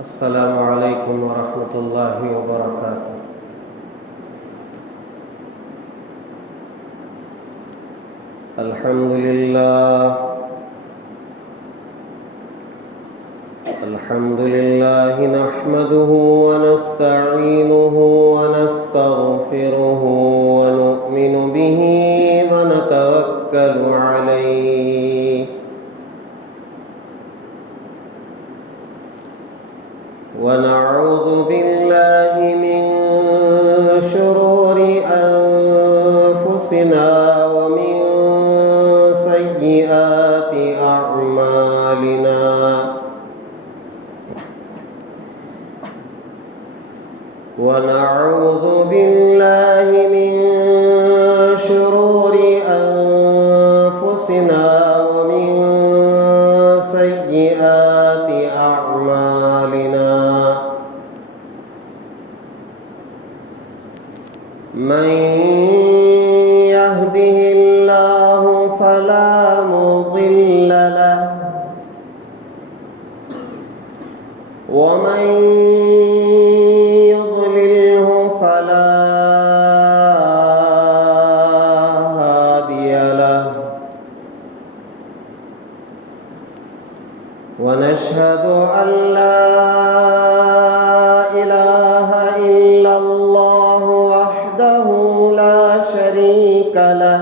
السلام علیکم ورحمۃ اللہ وبرکاتہ۔ الحمد للہ نحمده ونستعینه ونستغفره ونؤمن به ونتوکل علیہ ونعوذ باللہ من شرور انفسنا ومن سیئات اعمالنا ونعوذ باللہ من شرور انفسنا ومن سیئات اعمالنا من يهده الله فلا مضل له ومن يضلله فلا هادي له ونشهد أن لا إله إلا الله وحده لا شريك له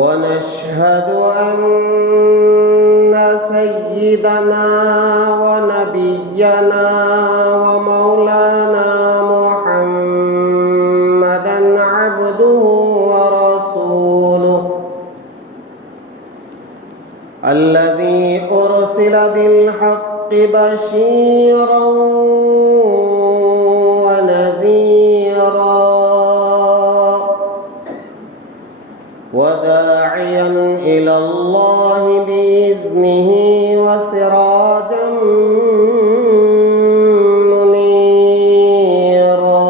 ونشهد أن سيدنا ونبينا ومولانا محمدا عبده ورسوله الذي أرسل بالحق بشيرا ونذيرا وداعيا إلى الله بإذنه وسراجا منيرا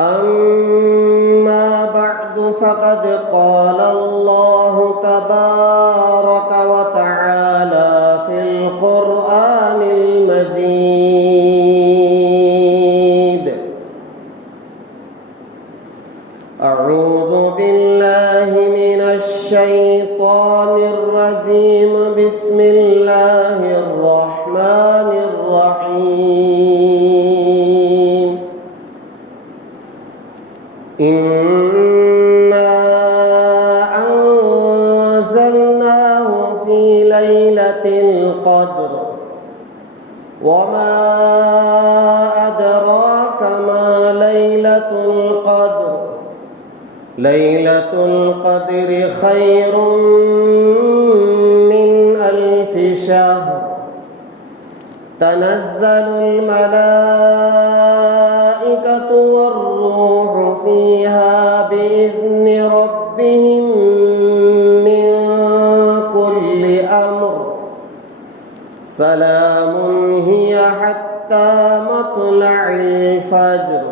أما بعد فقد قال الله تبارك وتعالى في القرآن المجيد: أعوذ بالله من الشيطان الرجيم بسم الله الرحمن الرحيم إنا أنزلناه في ليلة القدر وما أدراك ما ليلة القدر ليلة القدر خير من 1000 شهر تنزل الملائكة والروح فيها بإذن ربهم من كل أمر سلام هي حتى مطلع الفجر۔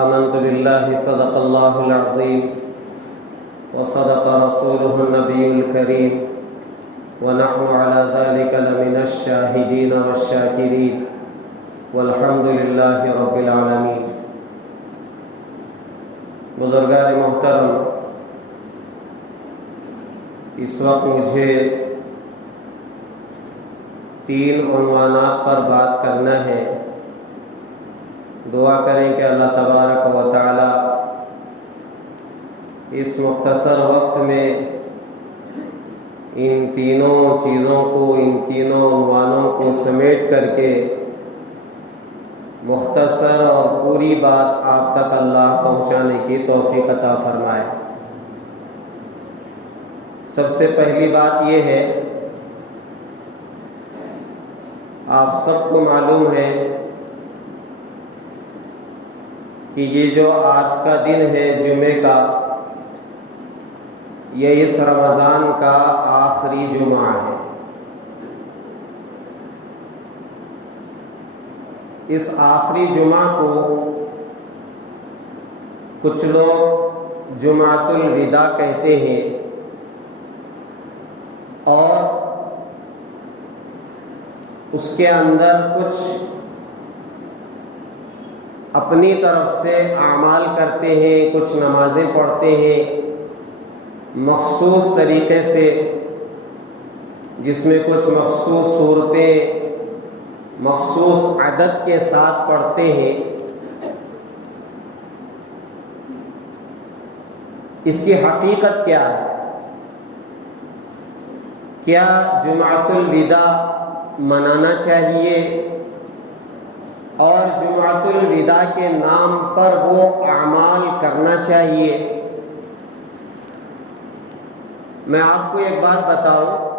آمنت بالله صدق الله العظيم وصدق رسوله النبي الكريم ونحن على ذلك لمن الشاهدين والشاكرين والحمد لله رب العالمين۔ بزرگان محترم، اس وقت مجھے 3 عنوانات پر بات کرنا ہے۔ دعا کریں کہ اللہ تبارک و تعالی اس مختصر وقت میں ان تینوں چیزوں کو، ان تینوں عنوانوں کو سمیٹ کر کے مختصر اور پوری بات آپ تک اللہ پہنچانے کی توفیق عطا فرمائے۔ سب سے پہلی بات یہ ہے، آپ سب کو معلوم ہے کہ یہ جو آج کا دن ہے جمعے کا، یہ اس رمضان کا آخری جمعہ ہے۔ اس آخری جمعہ کو کچھ لوگ جمعۃ الوداع کہتے ہیں اور اس کے اندر کچھ اپنی طرف سے اعمال کرتے ہیں، کچھ نمازیں پڑھتے ہیں مخصوص طریقے سے، جس میں کچھ مخصوص صورتیں مخصوص عدد کے ساتھ پڑھتے ہیں۔ اس کی حقیقت کیا ہے؟ کیا جمعۃ الوداع منانا چاہیے اور جمعۃ الوداع کے نام پر وہ اعمال کرنا چاہیے؟ میں آپ کو ایک بات بتاؤں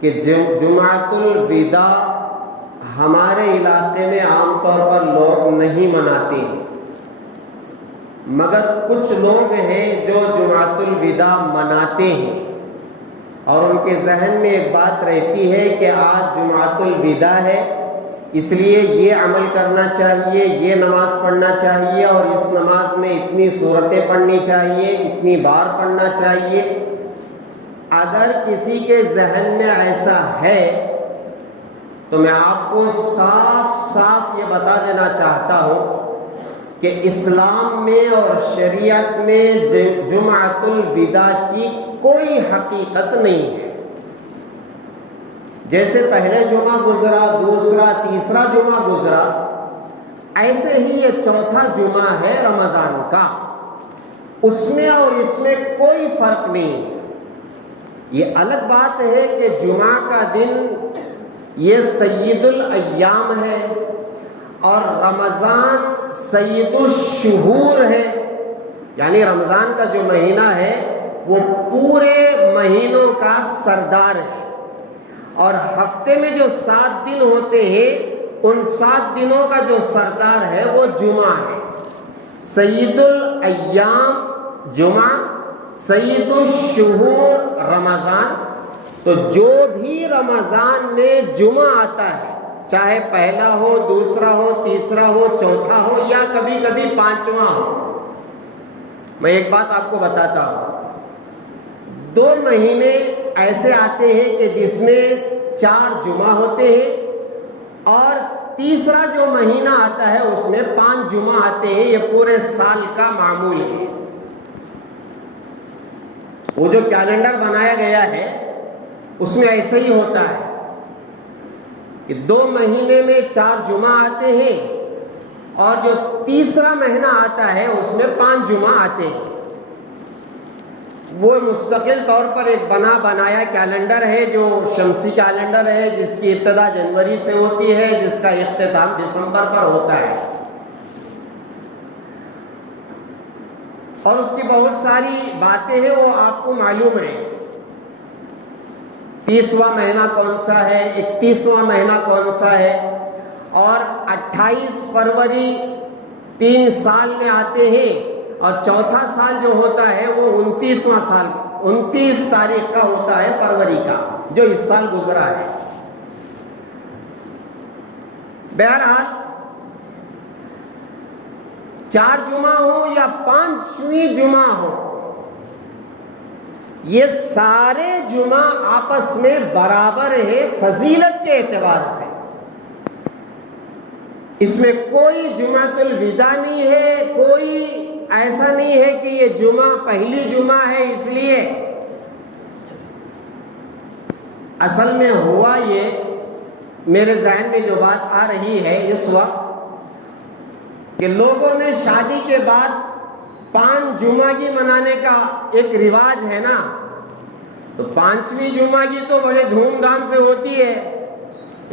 کہ جمعۃ الوداع ہمارے علاقے میں عام طور پر لوگ نہیں مناتے ہیں، مگر کچھ لوگ ہیں جو جمعۃ الوداع مناتے ہیں اور ان کے ذہن میں ایک بات رہتی ہے کہ آج جمعۃ الوداع ہے، اس لیے یہ عمل کرنا چاہیے، یہ نماز پڑھنا چاہیے اور اس نماز میں اتنی صورتیں پڑھنی چاہیے، اتنی بار پڑھنا چاہیے۔ اگر کسی کے ذہن میں ایسا ہے تو میں آپ کو صاف صاف یہ بتا دینا چاہتا ہوں کہ اسلام میں اور شریعت میں جمعۃ الوداع کی کوئی حقیقت نہیں ہے۔ جیسے پہلے جمعہ گزرا، دوسرا، تیسرا جمعہ گزرا، ایسے ہی یہ چوتھا جمعہ ہے رمضان کا، اس میں اور اس میں کوئی فرق نہیں ہے۔ یہ الگ بات ہے کہ جمعہ کا دن یہ سید الایام ہے اور رمضان سید الشہور ہے، یعنی رمضان کا جو مہینہ ہے وہ پورے مہینوں کا سردار ہے، اور ہفتے میں جو 7 دن ہوتے ہیں ان 7 دنوں کا جو سردار ہے وہ جمعہ ہے۔ سید الایام جمعہ، سید الشہور رمضان۔ تو جو بھی رمضان میں جمعہ آتا ہے، چاہے پہلا ہو، دوسرا ہو، تیسرا ہو، چوتھا ہو یا کبھی کبھی 5واں ہو، میں ایک بات آپ کو بتاتا ہوں، 2 مہینے ایسے آتے ہیں کہ جس میں 4 جمعہ ہوتے ہیں اور تیسرا جو مہینہ آتا ہے اس میں 5 جمعہ آتے ہیں۔ یہ پورے سال کا معمول ہے۔ وہ جو کیلنڈر بنایا گیا ہے اس میں ایسا ہی ہوتا ہے کہ 2 مہینے میں 4 جمعہ آتے ہیں اور جو تیسرا مہینہ آتا ہے اس میں 5 جمعہ آتے ہیں۔ وہ مستقل طور پر ایک بنایا کیلنڈر ہے جو شمسی کیلنڈر ہے، جس کی ابتدا جنوری سے ہوتی ہے، جس کا اختتام دسمبر پر ہوتا ہے، اور اس کی بہت ساری باتیں ہیں وہ آپ کو معلوم ہے۔ 30واں مہینہ کون سا ہے، 31واں مہینہ کون سا ہے، اور 28 فروری 3 سال میں آتے ہیں، اور چوتھا سال جو ہوتا ہے وہ 29واں سال 29 تاریخ کا ہوتا ہے فروری کا، جو اس سال گزرا ہے۔ بہرحال 4 جمعہ ہو یا 5ویں جمعہ ہو، یہ سارے جمعہ آپس میں برابر ہے فضیلت کے اعتبار سے۔ اس میں کوئی جمعۃ الوداع نہیں ہے، کوئی ایسا نہیں ہے کہ یہ جمعہ پہلی جمعہ ہے اس لیے۔ اصل میں ہوا یہ، میرے ذہن میں جو بات آ رہی ہے اس وقت، کہ لوگوں نے شادی کے بعد 5 جمعگی منانے کا ایک رواج ہے نا، تو 5ویں جمعگی تو بڑے دھوم دھام سے ہوتی ہے،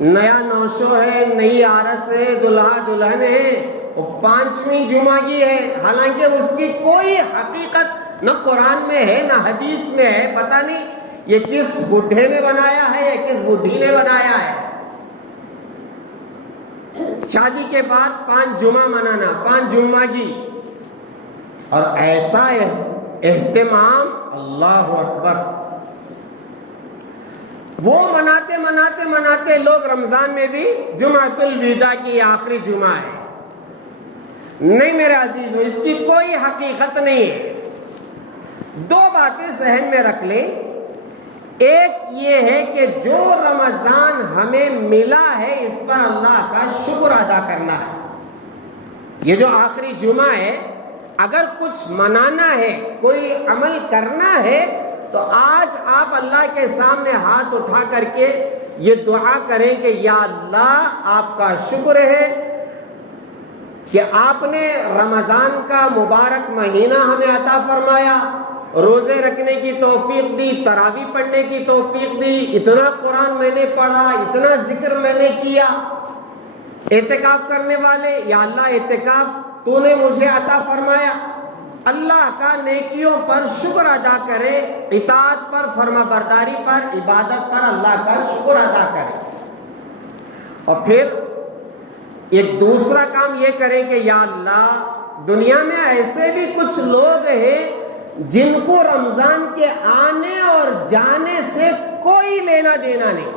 نیا نوشو ہے، نئی عرس ہے، دلہا دلہن ہے، وہ 5ویں جمعگی ہے، حالانکہ اس کی کوئی حقیقت نہ قرآن میں ہے نہ حدیث میں ہے۔ پتہ نہیں یہ کس بڈھے نے بنایا ہے یا کس بڈھی نے بنایا ہے۔ شادی کے بعد 5 جمعہ منانا، 5 جمعگی، اور ایسا اہتمام، اللہ اکبر۔ وہ مناتے لوگ رمضان میں بھی جمعۃ الوداع کی آخری جمعہ ہے، نہیں میرے عزیزو، اس کی کوئی حقیقت نہیں ہے۔ دو باتیں ذہن میں رکھ لیں۔ ایک یہ ہے کہ جو رمضان ہمیں ملا ہے اس پر اللہ کا شکر ادا کرنا ہے۔ یہ جو آخری جمعہ ہے، اگر کچھ منانا ہے، کوئی عمل کرنا ہے، تو آج آپ اللہ کے سامنے ہاتھ اٹھا کر کے یہ دعا کریں کہ یا اللہ آپ کا شکر ہے کہ آپ نے رمضان کا مبارک مہینہ ہمیں عطا فرمایا، روزے رکھنے کی توفیق دی، تراویح پڑھنے کی توفیق دی، اتنا قرآن میں نے پڑھا، اتنا ذکر میں نے کیا۔ اعتکاف کرنے والے، یا اللہ اعتکاف تو نے مجھے عطا فرمایا۔ اللہ کا نیکیوں پر شکر ادا کرے، اطاعت پر، فرما برداری پر، عبادت پر اللہ کا شکر ادا کرے۔ اور پھر ایک دوسرا کام یہ کریں کہ یا اللہ دنیا میں ایسے بھی کچھ لوگ ہیں جن کو رمضان کے آنے اور جانے سے کوئی لینا دینا نہیں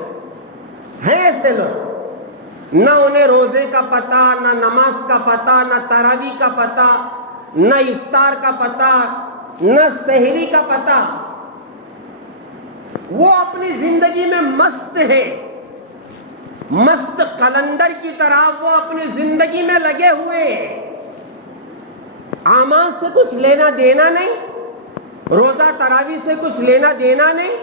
ہے۔ ایسے لوگ، نہ انہیں روزے کا پتہ، نہ نماز کا پتہ، نہ تراویح کا پتہ، نہ افطار کا پتہ، نہ سحری کا پتہ۔ وہ اپنی زندگی میں مست ہے، مست قلندر کی طرح وہ اپنی زندگی میں لگے ہوئے ہیں، اعمال سے کچھ لینا دینا نہیں، روزہ تراویح سے کچھ لینا دینا نہیں۔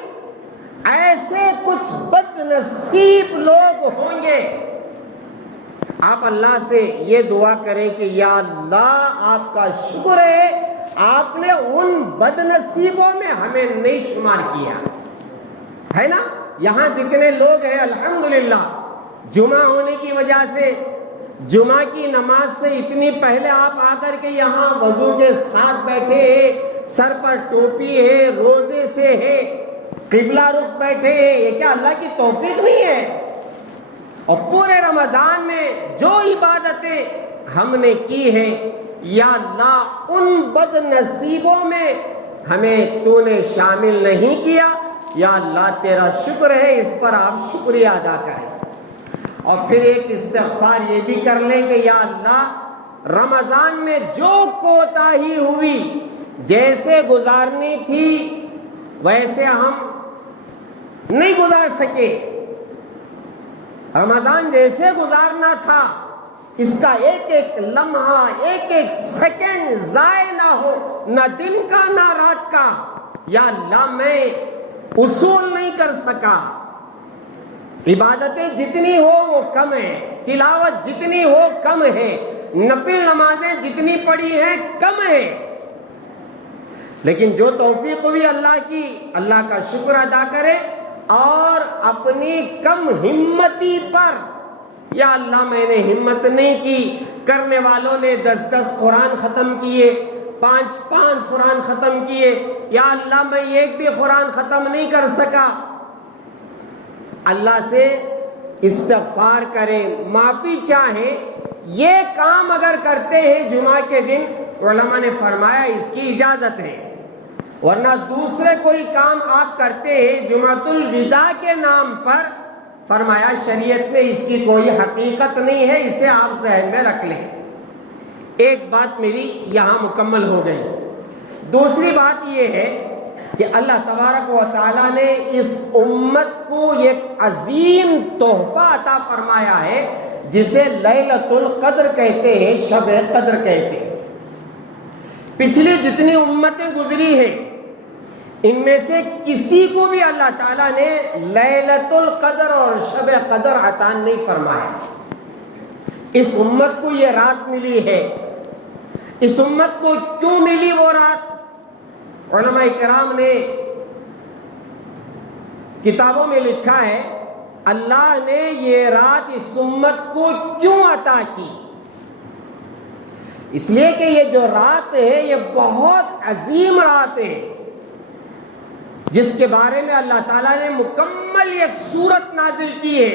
ایسے کچھ بد نصیب لوگ ہوں گے۔ آپ اللہ سے یہ دعا کریں کہ یا اللہ آپ کا شکر ہے آپ نے ان بد نصیبوں میں ہمیں نہیں شمار کیا ہے نا۔ یہاں جتنے لوگ ہیں الحمدللہ جمعہ ہونے کی وجہ سے، جمعہ کی نماز سے اتنی پہلے آپ آ کر کے یہاں وضو کے ساتھ بیٹھے ہیں، سر پر ٹوپی ہے، روزے سے ہے، قبلہ رخ بیٹھے ہیں، یہ کیا اللہ کی توفیق نہیں ہے؟ اور پورے رمضان میں جو عبادتیں ہم نے کی ہیں، یا اللہ ان بد نصیبوں میں ہمیں تو نے شامل نہیں کیا۔ یا اللہ تیرا شکر ہے، اس پر آپ شکریہ ادا کریں۔ اور پھر ایک استغفار یہ بھی کر لیں کہ یا اللہ رمضان میں جو کوتاہی ہوئی، جیسے گزارنی تھی ویسے ہم نہیں گزار سکے، رمضان جیسے گزارنا تھا اس کا ایک ایک لمحہ، ایک ایک سیکنڈ ضائع نہ ہو، نہ دن کا نہ رات کا۔ یا اللہ میں اصول نہیں کر سکا، عبادتیں جتنی ہو وہ کم ہیں، تلاوت جتنی ہو کم ہے، نفل نمازیں جتنی پڑھی ہیں کم ہیں، لیکن جو توفیق ہوئی اللہ کی، اللہ کا شکر ادا کرے اور اپنی کم ہمتی پر، یا اللہ میں نے ہمت نہیں کی، کرنے والوں نے 10 قرآن ختم کیے، 5 قرآن ختم کیے، یا اللہ میں ایک بھی قرآن ختم نہیں کر سکا۔ اللہ سے استغفار کریں، معافی چاہیں۔ یہ کام اگر کرتے ہیں جمعہ کے دن، علماء نے فرمایا اس کی اجازت ہے، ورنہ دوسرے کوئی کام آپ کرتے ہیں جمعۃ الوداع کے نام پر، فرمایا شریعت میں اس کی کوئی حقیقت نہیں ہے، اسے آپ ذہن میں رکھ لیں۔ ایک بات میری یہاں مکمل ہو گئی۔ دوسری بات یہ ہے کہ اللہ تبارک و تعالیٰ نے اس امت کو ایک عظیم تحفہ عطا فرمایا ہے جسے لیلۃ القدر کہتے ہیں، شب قدر کہتے ہیں۔ پچھلی جتنی امتیں گزری ہیں ان میں سے کسی کو بھی اللہ تعالیٰ نے لیلۃ القدر اور شب قدر عطا نہیں فرمایا۔ اس امت کو یہ رات ملی ہے۔ اس امت کو کیوں ملی وہ رات؟ علماء کرام نے کتابوں میں لکھا ہے اللہ نے یہ رات اس امت کو کیوں عطا کی؟ اس لیے کہ یہ جو رات ہے یہ بہت عظیم رات ہے، جس کے بارے میں اللہ تعالیٰ نے مکمل ایک سورت نازل کی ہے۔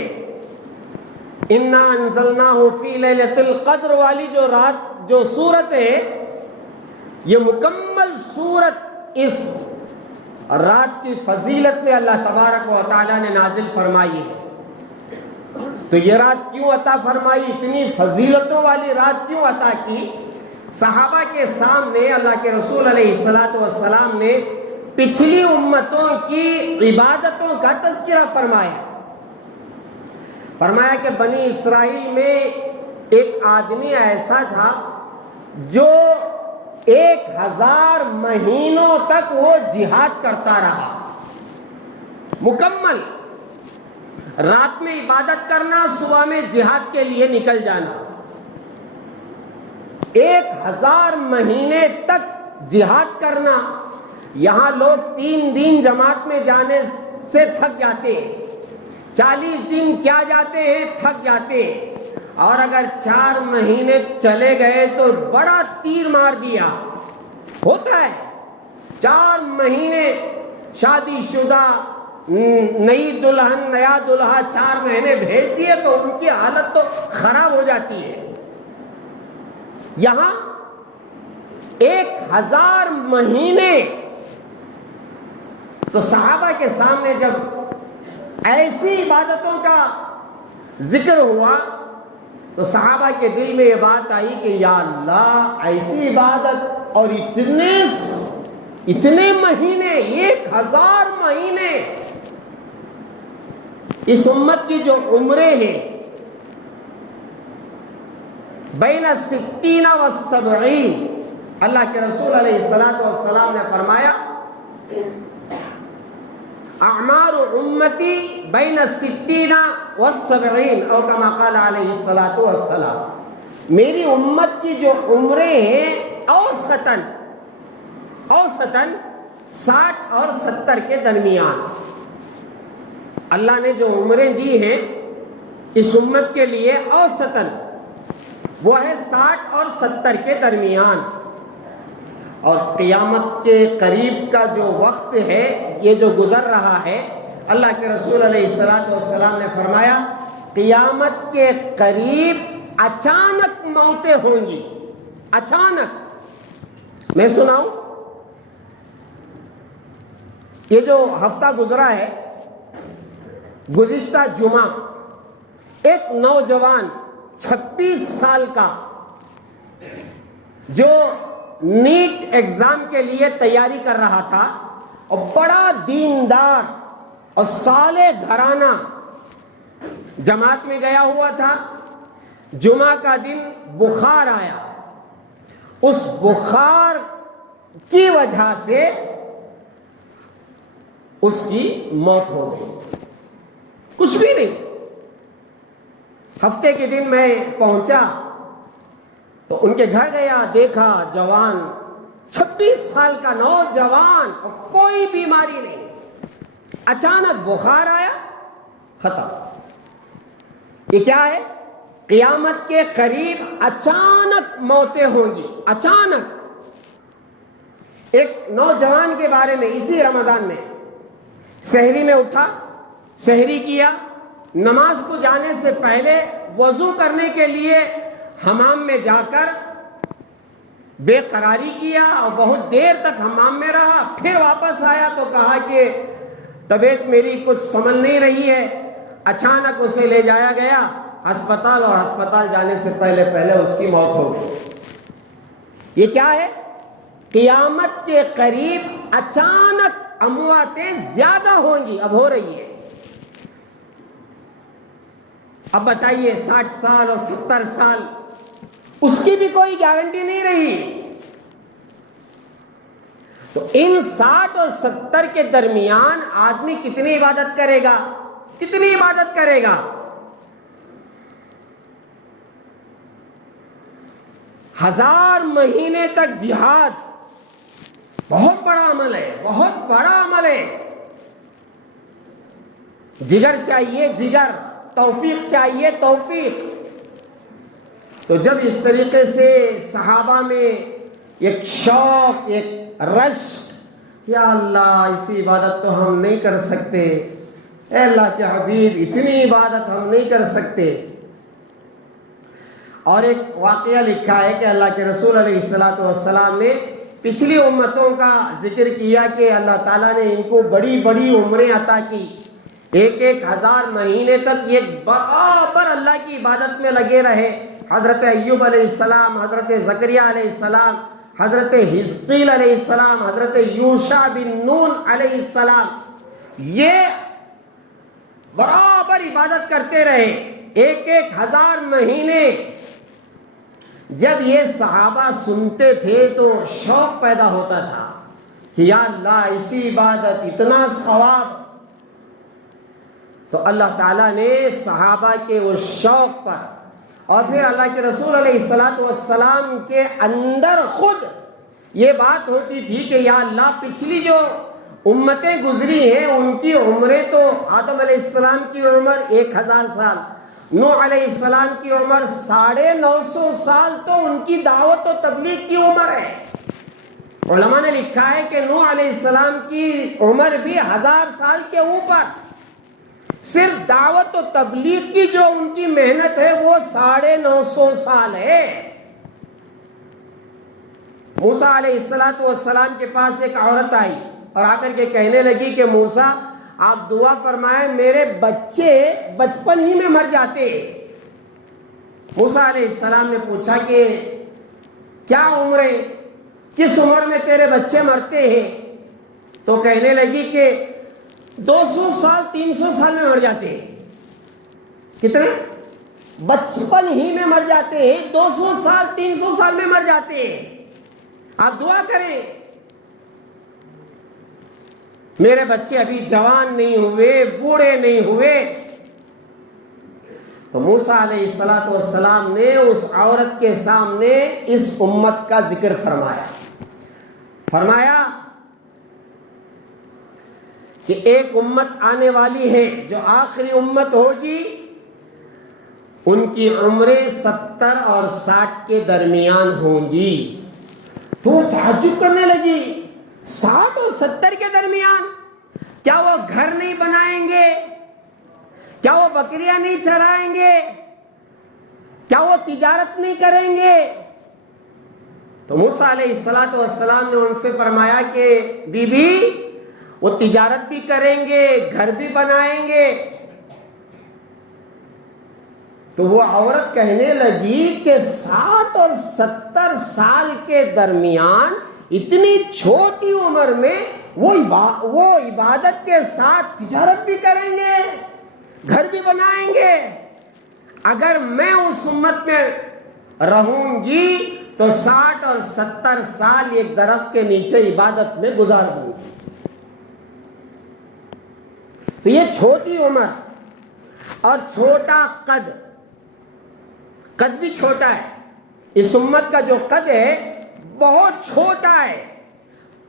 اِنَّا أَنزَلْنَاهُ فِي لَيْلَةِ الْقَدْرِ والی جو رات، جو سورت ہے، یہ مکمل سورت اس رات کی فضیلت میں اللہ تبارک و تعالیٰ نے نازل فرمائی ہے۔ تو یہ رات کیوں عطا فرمائی؟ اتنی فضیلتوں والی رات کیوں عطا کی؟ صحابہ کے سامنے اللہ کے رسول علیہ الصلوۃ والسلام نے پچھلی امتوں کی عبادتوں کا تذکرہ فرمایا کہ بنی اسرائیل میں ایک آدمی ایسا تھا جو 1000 مہینوں تک وہ جہاد کرتا رہا، مکمل رات میں عبادت کرنا، صبح میں جہاد کے لیے نکل جانا، 1000 مہینے تک جہاد کرنا۔ یہاں لوگ 3 دن جماعت میں جانے سے تھک جاتے ہیں، 40 دن کیا جاتے ہیں، تھک جاتے ہیں، اور اگر 4 مہینے چلے گئے تو بڑا تیر مار دیا ہوتا ہے۔ 4 مہینے شادی شدہ نئی دلہن نیا دلہا 4 مہینے بھیج دیے تو ان کی حالت تو خراب ہو جاتی ہے۔ یہاں 1000 مہینے، تو صحابہ کے سامنے جب ایسی عبادتوں کا ذکر ہوا تو صحابہ کے دل میں یہ بات آئی کہ یا اللہ، ایسی عبادت اور اتنے مہینے، 1000 مہینے، اس امت کی جو عمریں ہیں بین 60 و 70، اللہ کے رسول علیہ الصلوۃ والسلام نے فرمایا اعمار امتی بین 60 و 70، اور کما قال علیہ الصلوۃ والسلام، میری امت کی جو عمریں ہیں اوسطاً 60 اور 70 کے درمیان۔ اللہ نے جو عمریں دی ہیں اس امت کے لیے اوسطاً وہ ہے 60 اور 70 کے درمیان۔ اور قیامت کے قریب کا جو وقت ہے، یہ جو گزر رہا ہے، اللہ کے رسول علیہ الصلوۃ والسلام نے فرمایا قیامت کے قریب اچانک موتیں ہوں گی، اچانک۔ میں سناؤں، یہ جو ہفتہ گزرا ہے، گزشتہ جمعہ ایک نوجوان 26 سال کا جو نیٹ ایگزام کے لیے تیاری کر رہا تھا اور بڑا دیندار اور صالح گھرانہ، جماعت میں گیا ہوا تھا، جمعہ کا دن بخار آیا، اس بخار کی وجہ سے اس کی موت ہو گئی، کچھ بھی نہیں۔ ہفتے کے دن میں پہنچا تو ان کے گھر گیا، دیکھا جوان 26 سال کا نوجوان اور کوئی بیماری نہیں، اچانک بخار آیا، ختم۔ یہ کیا ہے؟ قیامت کے قریب اچانک موتیں ہوں گی، اچانک۔ ایک نوجوان کے بارے میں اسی رمضان میں سحری میں اٹھا، سحری کیا، نماز کو جانے سے پہلے وضو کرنے کے لیے حمام میں جا کر بے قراری کیا اور بہت دیر تک حمام میں رہا، پھر واپس آیا تو کہا کہ طبیعت میری کچھ سنبھل نہیں رہی ہے۔ اچانک اسے لے جایا گیا ہسپتال، اور ہسپتال جانے سے پہلے اس کی موت ہو گئی۔ یہ کیا ہے؟ قیامت کے قریب اچانک امواتیں زیادہ ہوں گی، اب ہو رہی ہے۔ اب بتائیے 60 سال اور 70 سال، اس کی بھی کوئی گارنٹی نہیں رہی۔ تو ان 60 اور 70 کے درمیان آدمی کتنی عبادت کرے گا؟ کتنی عبادت کرے گا؟ 1000 مہینے تک جہاد بہت بڑا عمل ہے، بہت بڑا عمل ہے۔ جگر چاہیے، جگر، توفیق چاہیے، توفیق۔ تو جب اس طریقے سے صحابہ میں ایک شوق، ایک رش، یا اللہ ایسی عبادت تو ہم نہیں کر سکتے، اے اللہ کے حبیب اتنی عبادت ہم نہیں کر سکتے۔ اور ایک واقعہ لکھا ہے کہ اللہ کے رسول علیہ الصلوۃ والسلام نے پچھلی امتوں کا ذکر کیا کہ اللہ تعالیٰ نے ان کو بڑی بڑی عمریں عطا کی، 1000 مہینے تک یہ برابر اللہ کی عبادت میں لگے رہے، حضرت ایوب علیہ السلام، حضرت زکریا علیہ السلام، حضرت حزقیل علیہ السلام، حضرت یوشع بن نون علیہ السلام، یہ برابر عبادت کرتے رہے 1000 مہینے۔ جب یہ صحابہ سنتے تھے تو شوق پیدا ہوتا تھا کہ یا اللہ اسی عبادت اتنا ثواب۔ تو اللہ تعالیٰ نے صحابہ کے اس شوق پر اور پھر اللہ کے رسول علیہ السلام کے اندر خود یہ بات ہوتی تھی کہ یا اللہ پچھلی جو امتیں گزری ہیں ان کی عمریں تو آدم علیہ السلام کی عمر 1000 سال، نوح علیہ السلام کی عمر 950 سال، تو ان کی دعوت و تبلیغ کی عمر ہے۔ علماء نے لکھا ہے کہ نوح علیہ السلام کی عمر بھی 1000 سال کے اوپر، صرف دعوت و تبلیغ کی جو ان کی محنت ہے وہ 950 سال ہے۔ موسیٰ علیہ السلام کے پاس ایک عورت آئی اور آ کر کے کہنے لگی کہ موسیٰ آپ دعا فرمائیں، میرے بچے بچپن ہی میں مر جاتے۔ موسیٰ علیہ السلام نے پوچھا کہ کیا عمریں، کس عمر میں تیرے بچے مرتے ہیں؟ تو کہنے لگی کہ 200 سال 300 سال میں مر جاتے ہیں۔ کتنے؟ بچپن ہی میں مر جاتے ہیں، 200 سال 300 سال میں مر جاتے ہیں۔ آپ دعا کریں میرے بچے ابھی جوان نہیں ہوئے، بوڑھے نہیں ہوئے۔ تو موسیٰ علیہ السلام نے اس عورت کے سامنے اس امت کا ذکر فرمایا کہ ایک امت آنے والی ہے جو آخری امت ہوگی، ان کی عمریں 70 اور 60 کے درمیان ہوں گی۔ تو وہ تعجب کرنے لگی، 60 اور 70 کے درمیان؟ کیا وہ گھر نہیں بنائیں گے؟ کیا وہ بکریاں نہیں چرائیں گے؟ کیا وہ تجارت نہیں کریں گے؟ تو موسیٰ علیہ السلام نے ان سے فرمایا کہ بی بی وہ تجارت بھی کریں گے، گھر بھی بنائیں گے۔ تو وہ عورت کہنے لگی کہ 60 اور 70 سال کے درمیان اتنی چھوٹی عمر میں وہ عبادت کے ساتھ تجارت بھی کریں گے، گھر بھی بنائیں گے؟ اگر میں اس امت میں رہوں گی تو 60 اور 70 سال ایک درخت کے نیچے عبادت میں گزار دوں گی۔ تو یہ چھوٹی عمر اور چھوٹا قد بھی چھوٹا ہے۔ اس امت کا جو قد ہے بہت چھوٹا ہے،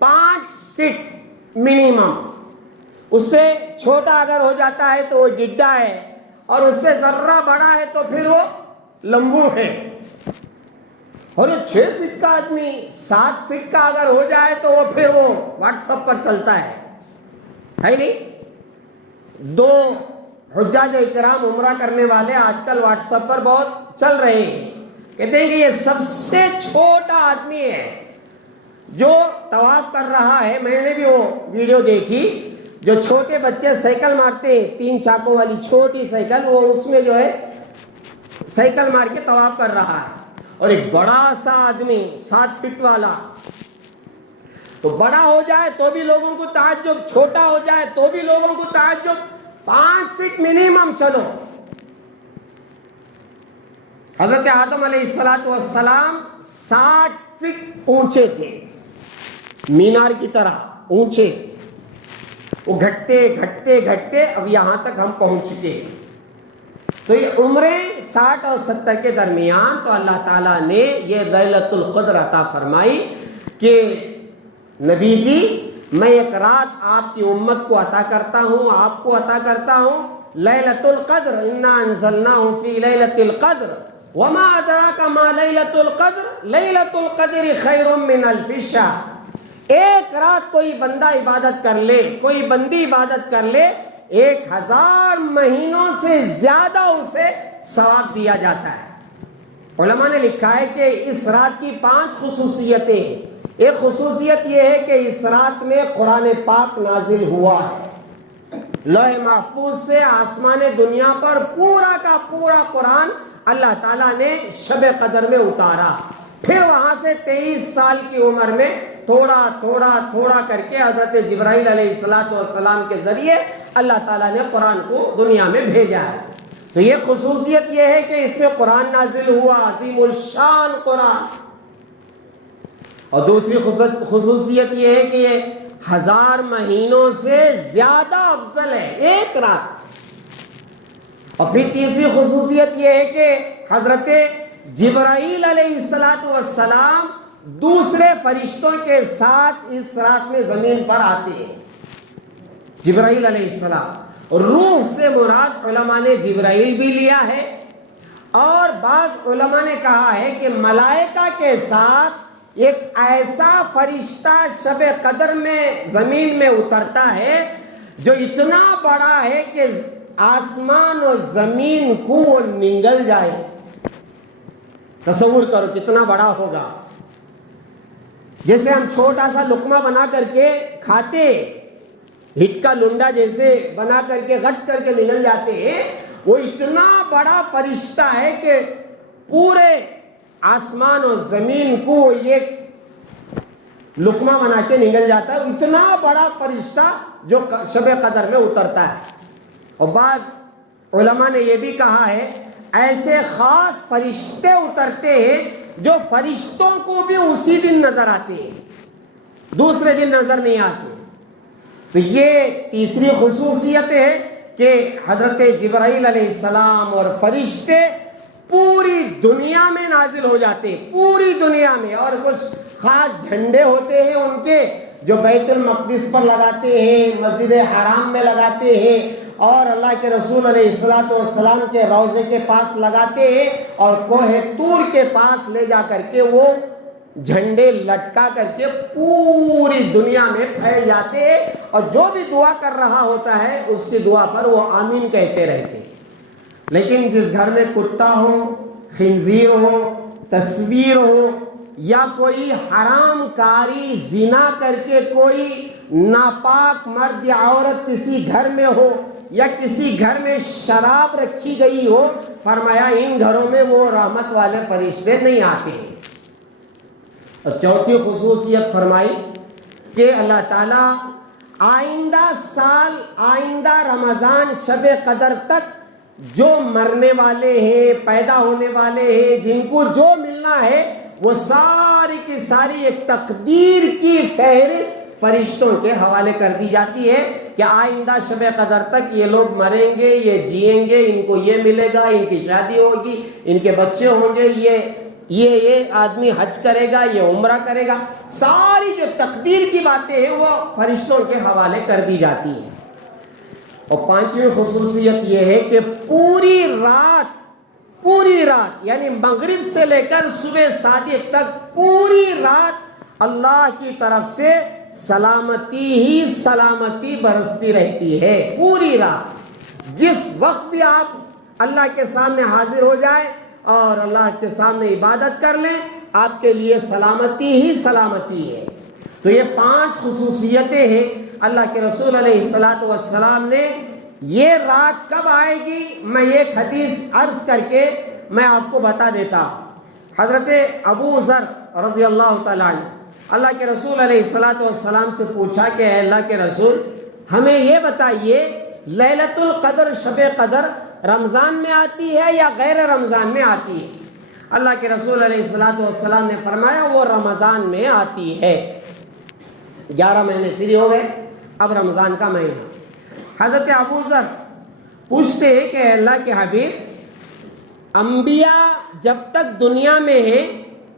5 فٹ منیمم۔ اس سے چھوٹا اگر ہو جاتا ہے تو وہ گڈھا ہے، اور اس سے ذرہ بڑا ہے تو پھر وہ لمبو ہے۔ اور یہ 6 فٹ کا آدمی 7 فٹ کا اگر ہو جائے تو وہ پھر وہ واٹس ایپ پر چلتا ہے نہیں؟ 2 حجاج اکرام عمرہ کرنے والے آج کل واٹس ایپ پر بہت چل رہے ہیں، کہتے ہیں کہ یہ سب سے چھوٹا آدمی ہے جو طواف کر رہا ہے۔ میں نے بھی وہ ویڈیو دیکھی، جو چھوٹے بچے سائیکل مارتے ہیں، 3 چاکوں والی چھوٹی سائیکل، وہ اس میں جو ہے سائیکل مار کے طواف کر رہا ہے، اور ایک بڑا سا آدمی 7 فٹ والا۔ تو بڑا ہو جائے تو بھی لوگوں کو تعجب، چھوٹا ہو جائے تو بھی لوگوں کو تعجب، 5 فٹ منیمم چلو۔ حضرت آدم علیہ السلام 60 فٹ اونچے تھے، مینار کی طرح اونچے۔ وہ گھٹتے گھٹتے گھٹتے اب یہاں تک ہم پہنچ چکے ہیں۔ تو یہ عمریں 60 اور 70 کے درمیان، تو اللہ تعالیٰ نے یہ لیلۃ القدر عطا فرمائی کہ نبی جی میں ایک رات آپ کی امت کو عطا کرتا ہوں، آپ کو عطا کرتا ہوں لیلۃ القدر، انا انزلناہ فی لیلۃ القدر وما ادراک ما لیلۃ القدر لیلۃ القدر خیر من الف شہر۔ ایک رات کوئی بندہ عبادت کر لے، کوئی بندی عبادت کر لے، 1000 مہینوں سے زیادہ اسے ثواب دیا جاتا ہے۔ علماء نے لکھا ہے کہ اس رات کی 5 خصوصیتیں ہیں۔ ایک خصوصیت یہ ہے کہ اس رات میں قرآن پاک نازل ہوا ہے، لوح محفوظ سے آسمان دنیا پر پورا کا پورا قرآن اللہ تعالیٰ نے شب قدر میں اتارا. پھر وہاں سے 23 سال کی عمر میں تھوڑا تھوڑا تھوڑا کر کے حضرت جبرائیل علیہ السلام کے ذریعے اللہ تعالیٰ نے قرآن کو دنیا میں بھیجا ہے. تو یہ خصوصیت یہ ہے کہ اس میں قرآن نازل ہوا، عظیم الشان قرآن. اور دوسری خصوصیت یہ ہے کہ یہ 1000 مہینوں سے زیادہ افضل ہے ایک رات. اور پھر تیسری خصوصیت یہ ہے کہ حضرت جبرائیل علیہ السلام دوسرے فرشتوں کے ساتھ اس رات میں زمین پر آتے ہیں. جبرائیل علیہ السلام، روح سے مراد علماء نے جبرائیل بھی لیا ہے، اور بعض علماء نے کہا ہے کہ ملائکہ کے ساتھ ایک ایسا فرشتہ شب قدر میں زمین میں اترتا ہے جو اتنا بڑا ہے کہ آسمان اور زمین کو وہ نگل جائے. تصور کرو کتنا بڑا ہوگا. جیسے ہم چھوٹا سا لقمہ بنا کر کے کھاتے، ہٹ کا لنڈا جیسے بنا کر کے غٹ کر کے نگل جاتے ہیں، وہ اتنا بڑا فرشتہ ہے کہ پورے آسمان اور زمین کو یہ لقمہ بنا کے نگل جاتا ہے. اتنا بڑا فرشتہ جو شب قدر میں اترتا ہے. اور بعض علماء نے یہ بھی کہا ہے ایسے خاص فرشتے اترتے ہیں جو فرشتوں کو بھی اسی دن نظر آتے ہیں، دوسرے دن نظر نہیں آتے. تو یہ تیسری خصوصیت ہے کہ حضرت جبرائیل علیہ السلام اور فرشتے پوری دنیا میں نازل ہو جاتے ہیں، پوری دنیا میں. اور کچھ خاص جھنڈے ہوتے ہیں ان کے جو بیت المقدس پر لگاتے ہیں، مسجد حرام میں لگاتے ہیں، اور اللہ کے رسول علیہ السلام کے روضے کے پاس لگاتے ہیں، اور کوہ طور کے پاس لے جا کر کے وہ جھنڈے لٹکا کر کے پوری دنیا میں پھیل جاتے ہیں. اور جو بھی دعا کر رہا ہوتا ہے اس کی دعا پر وہ آمین کہتے رہتے ہیں. لیکن جس گھر میں کتا ہو، خنزیر ہو، تصویر ہو، یا کوئی حرام کاری زنا کر کے کوئی ناپاک مرد یا عورت کسی گھر میں ہو، یا کسی گھر میں شراب رکھی گئی ہو، فرمایا ان گھروں میں وہ رحمت والے فرشتے نہیں آتے. اور چوتھی خصوصیت فرمائی کہ اللہ تعالیٰ آئندہ سال، آئندہ رمضان شب قدر تک جو مرنے والے ہیں، پیدا ہونے والے ہیں، جن کو جو ملنا ہے، وہ ساری کی ساری ایک تقدیر کی فہرست فرشتوں کے حوالے کر دی جاتی ہے کہ آئندہ شب قدر تک یہ لوگ مریں گے، یہ جئیں گے، ان کو یہ ملے گا، ان کی شادی ہوگی، ان کے بچے ہوں گے، یہ آدمی حج کرے گا، یہ عمرہ کرے گا. ساری جو تقدیر کی باتیں ہیں وہ فرشتوں کے حوالے کر دی جاتی ہیں. اور پانچویں خصوصیت یہ ہے کہ پوری رات یعنی مغرب سے لے کر صبح صادق تک پوری رات اللہ کی طرف سے سلامتی ہی سلامتی برستی رہتی ہے. پوری رات جس وقت بھی آپ اللہ کے سامنے حاضر ہو جائے اور اللہ کے سامنے عبادت کر لیں، آپ کے لیے سلامتی ہی سلامتی ہے. تو یہ 5 خصوصیتیں ہیں. اللہ کے رسول علیہ السلام نے یہ رات کب آئے گی، میں ایک حدیث عرض کر کے میں آپ کو بتا دیتا ہوں. حضرت ابو ذر رضی اللہ تعالیٰ عنہ اللہ کے رسول علیہ السلام سے پوچھا کہ اے اللہ کے رسول، ہمیں یہ بتائیے لیلۃ القدر شب قدر رمضان میں آتی ہے یا غیر رمضان میں آتی ہے؟ اللہ کے رسول علیہ السلام نے فرمایا وہ رمضان میں آتی ہے. 11 مہینے فری ہو گئے، اب رمضان کا مہینہ. حضرت ابو ذر پوچھتے ہیں کہ اللہ کے حبیب، انبیاء جب تک دنیا میں ہیں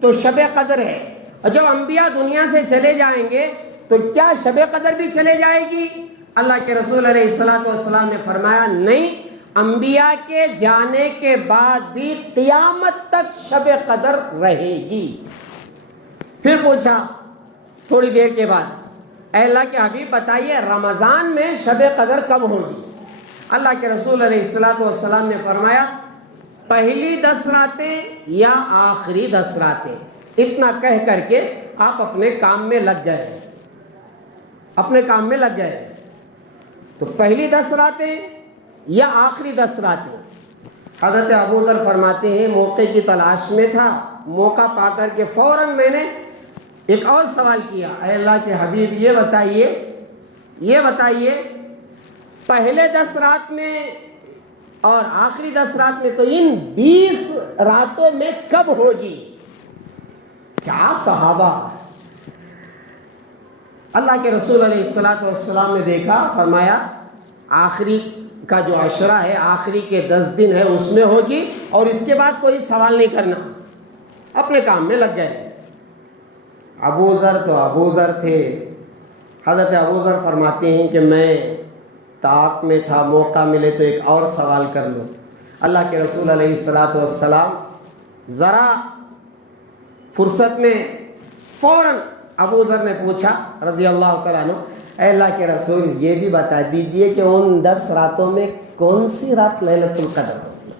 تو شب قدر ہے، اور جب انبیاء دنیا سے چلے جائیں گے تو کیا شب قدر بھی چلے جائے گی؟ اللہ کے رسول علیہ السلام نے فرمایا نہیں، انبیاء کے جانے کے بعد بھی قیامت تک شب قدر رہے گی. پھر پوچھا تھوڑی دیر کے بعد، اے اللہ کے حبیب بتائیے رمضان میں شب قدر کب ہوگی؟ اللہ کے رسول علیہ السلام نے فرمایا پہلی 10 راتیں یا آخری 10 راتیں. اتنا کہہ کر کے آپ اپنے کام میں لگ گئے. تو پہلی 10 راتیں یا آخری 10 راتیں. حضرت ابو ذر فرماتے ہیں موقع کی تلاش میں تھا، موقع پا کر کے فوراً میں نے ایک اور سوال کیا، اے اللہ کے حبیب یہ بتائیے پہلے 10 رات میں اور آخری 10 رات میں تو ان 20 راتوں میں کب ہوگی؟ کیا صحابہ! اللہ کے رسول علیہ السلام نے دیکھا، فرمایا آخری کا جو عشرہ ہے، آخری کے 10 دن ہے اس میں ہوگی، اور اس کے بعد کوئی سوال نہیں کرنا، اپنے کام میں لگ گئے۔ ابو ذر تو ابو ذر تھے۔ حضرت ابو ذر فرماتے ہیں کہ میں طاق میں تھا، موقع ملے تو ایک اور سوال کر لوں۔ اللہ کے رسول علیہ السلام ذرا فرصت میں فوراً ابو ذر نے پوچھا رضی اللہ تعالیٰ عنہ، اے اللہ کے رسول یہ بھی بتا دیجئے کہ ان 10 راتوں میں کون سی رات لیلۃ القدر ہوگی؟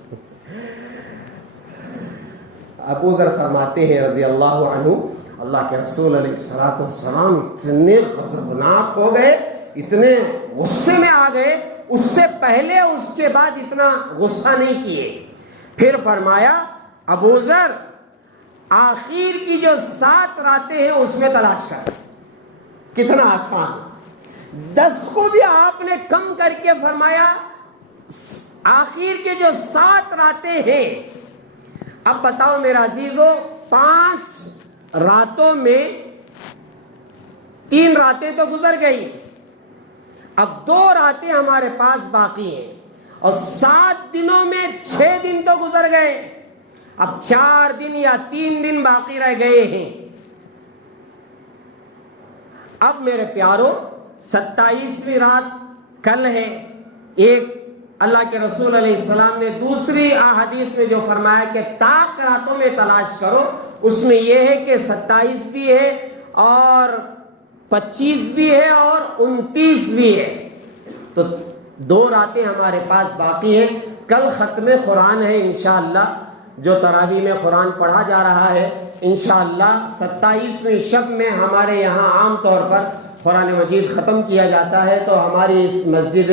ابو ذر فرماتے ہیں رضی اللہ عنہ، اللہ کے رسول علیہ السلام اتنے غضبناک ہو گئے، اتنے غصے میں آ گئے، اس سے پہلے اس کے بعد اتنا غصہ نہیں کیے۔ پھر فرمایا ابو ذر آخر کی جو 7 راتیں ہیں اس میں تلاش کر۔ کتنا آسان! 10 کو بھی آپ نے کم کر کے فرمایا آخر کے جو 7 راتیں ہیں۔ اب بتاؤ میرا عزیزو، 5 راتوں میں 3 راتیں تو گزر گئی، اب 2 راتیں ہمارے پاس باقی ہیں، اور 7 دنوں میں 6 دن تو گزر گئے، اب 4 دن یا 3 دن باقی رہ گئے ہیں۔ اب میرے پیارو 27ویں رات کل ہے۔ ایک اللہ کے رسول علیہ السلام نے دوسری احادیث میں جو فرمایا کہ طاق راتوں میں تلاش کرو، اس میں یہ ہے کہ 27 بھی ہے اور 25 بھی ہے اور 29 بھی ہے، تو 2 راتیں ہمارے پاس باقی ہیں۔ کل ختم قرآن ہے انشاءاللہ، جو تراویح میں قرآن پڑھا جا رہا ہے انشاءاللہ 27ویں شب میں ہمارے یہاں عام طور پر قرآن مجید ختم کیا جاتا ہے، تو ہماری اس مسجد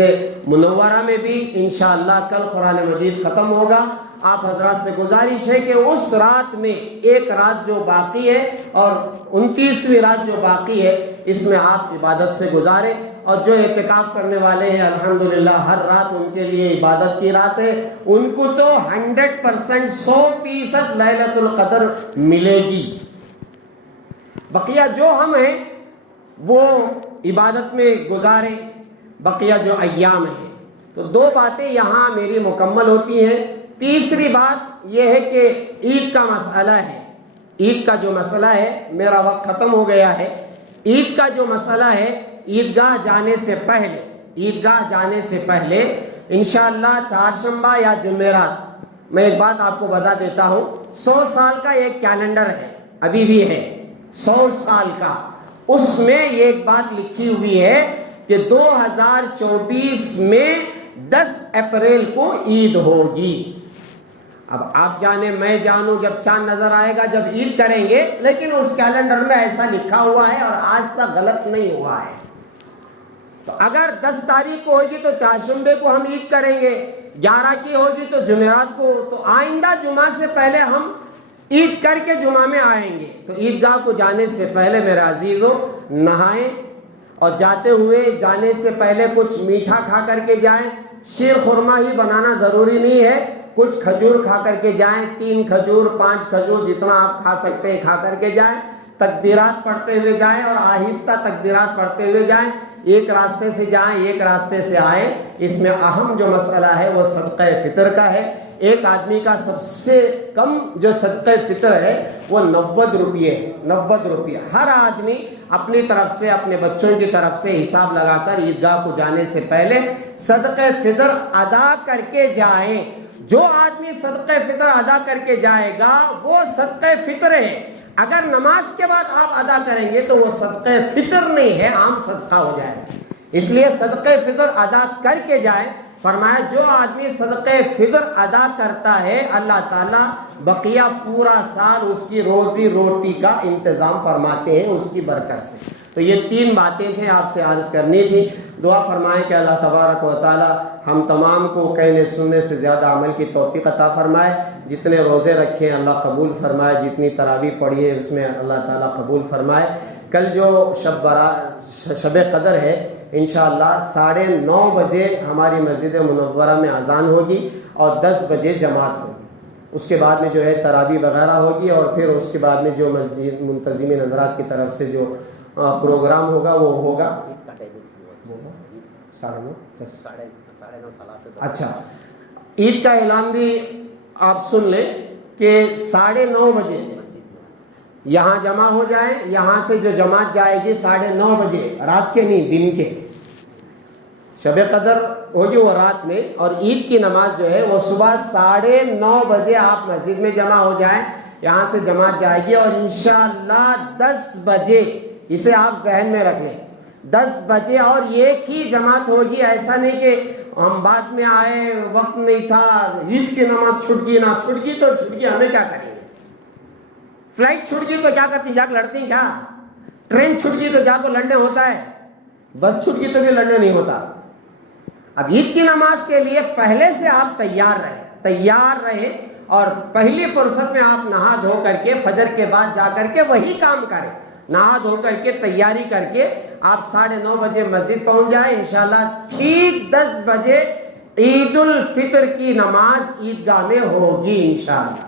منورہ میں بھی انشاءاللہ کل قرآن مجید ختم ہوگا۔ آپ حضرات سے گزارش ہے کہ اس رات میں ایک رات جو باقی ہے اور 29ویں رات جو باقی ہے، اس میں آپ عبادت سے گزاریں، اور جو اعتکاف کرنے والے ہیں الحمدللہ ہر رات ان کے لیے عبادت کی رات ہے، ان کو تو 100% 100% لیلۃ القدر ملے گی۔ بقیہ جو ہم ہیں وہ عبادت میں گزاریں، بقیہ جو ایام ہیں۔ تو 2 باتیں یہاں میری مکمل ہوتی ہیں۔ تیسری بات یہ ہے کہ عید کا مسئلہ ہے، عید کا جو مسئلہ ہے، میرا وقت ختم ہو گیا ہے۔ عید کا جو مسئلہ ہے، عیدگاہ جانے سے پہلے انشاءاللہ چہارشنبہ یا جمعرات، میں ایک بات آپ کو بتا دیتا ہوں، 100 سال کا ایک کیلنڈر ہے، ابھی بھی ہے 100 سال کا، اس میں یہ ایک بات لکھی ہوئی ہے کہ 2024 میں 10 اپریل کو عید ہوگی۔ اب آپ جانے میں جانوں، جب چاند نظر آئے گا جب عید کریں گے، لیکن اس کیلنڈر میں ایسا لکھا ہوا ہے اور آج تک غلط نہیں ہوا ہے۔ تو اگر 10 تاریخ کو ہوگی تو چہارشنبے کو ہم عید کریں گے، 11 کی ہوگی تو جمعرات کو، تو آئندہ جمعہ سے پہلے ہم عید کر کے جمعہ میں آئیں گے۔ تو عیدگاہ کو جانے سے پہلے میرے عزیزوں نہائیں، اور جاتے ہوئے جانے سے پہلے کچھ میٹھا کھا کر کے جائیں۔ شیر خورما ہی بنانا ضروری نہیں ہے، کچھ کھجور کھا کر کے جائیں، 3 کھجور 5 کھجور جتنا آپ کھا سکتے ہیں کھا کر کے جائیں، تکبیرات پڑھتے ہوئے جائیں اور آہستہ تکبیرات پڑھتے ہوئے جائیں، ایک راستے سے جائیں ایک راستے سے آئیں۔ اس میں اہم جو مسئلہ ہے وہ صدقہ فطر کا ہے۔ ایک آدمی کا سب سے کم جو صدقہ فطر ہے وہ 90 روپیے ہے، 90 روپیہ۔ ہر آدمی اپنی طرف سے اپنے بچوں کی طرف سے حساب لگا کر عیدگاہ کو جانے سے پہلے صدقہ فطر ادا کر کے جائیں۔ جو آدمی صدقہ فطر ادا کر کے جائے گا وہ صدقہ فطر ہے۔ اگر نماز کے بعد آپ ادا کریں گے تو وہ صدقہ فطر نہیں ہے، عام صدقہ ہو جائے گا۔ اس لیے صدقہ فطر ادا کر کے جائیں۔ فرمایا جو آدمی صدقہ فطر ادا کرتا ہے اللہ تعالیٰ بقیہ پورا سال اس کی روزی روٹی کا انتظام فرماتے ہیں اس کی برکت سے۔ تو یہ 3 باتیں تھیں آپ سے عرض کرنی تھی. دعا فرمائیں کہ اللہ تبارک و تعالی ہم تمام کو کہنے سننے سے زیادہ عمل کی توفیق عطا فرمائے. جتنے روزے رکھے اللہ قبول فرمائے, جتنی تراویح پڑھی ہے اس میں اللہ تعالیٰ قبول فرمائے. کل جو شب قدر ہے انشاءاللہ 9:30 بجے ہماری مسجد منورہ میں اذان ہوگی اور 10 بجے جماعت ہوگی. اس کے بعد میں جو ہے تراویح وغیرہ ہوگی اور پھر اس کے بعد میں جو مسجد منتظمین حضرات کی طرف سے جو پروگرام ہوگا وہ ہوگا 9:30. اچھا, عید کا اعلان بھی آپ سن لیں کہ 9:30 بجے یہاں جمع ہو جائیں. یہاں سے جو جماعت جائے گی 9:30 بجے, رات کے نہیں دن کے. شب قدر ہوگی وہ رات میں, اور عید کی نماز جو ہے وہ صبح 9:30 بجے آپ مسجد میں جمع ہو جائیں. یہاں سے جماعت جائے گی اور انشاءاللہ 10 بجے, اسے آپ ذہن میں رکھ لیں, 10 بجے اور ایک ہی جماعت ہوگی. ایسا نہیں کہ ہم بعد میں آئے, وقت نہیں تھا, عید کی نماز چھوٹ گئی, نہ چھوٹ گئی تو چھوٹ گئی, ہمیں کیا کریں گے. فلائٹ چھوٹ گئی تو کیا کرتی, جا کے لڑتی کیا. ٹرین چھوٹ گئی تو جا کو لڑنے ہوتا ہے, بس چھوٹ گئی تو بھی لڑنے نہیں ہوتا. اب عید کی نماز کے لیے پہلے سے آپ تیار رہیں اور پہلی فرصت میں آپ نہا دھو کر کے فجر کے بعد جا کر کے وہی کام کریں. نہا دھو کر کے تیاری کر کے آپ 9:30 بجے مسجد پہنچ جائیں. انشاءاللہ ٹھیک 10 بجے عید الفطر کی نماز عیدگاہ میں ہوگی انشاءاللہ.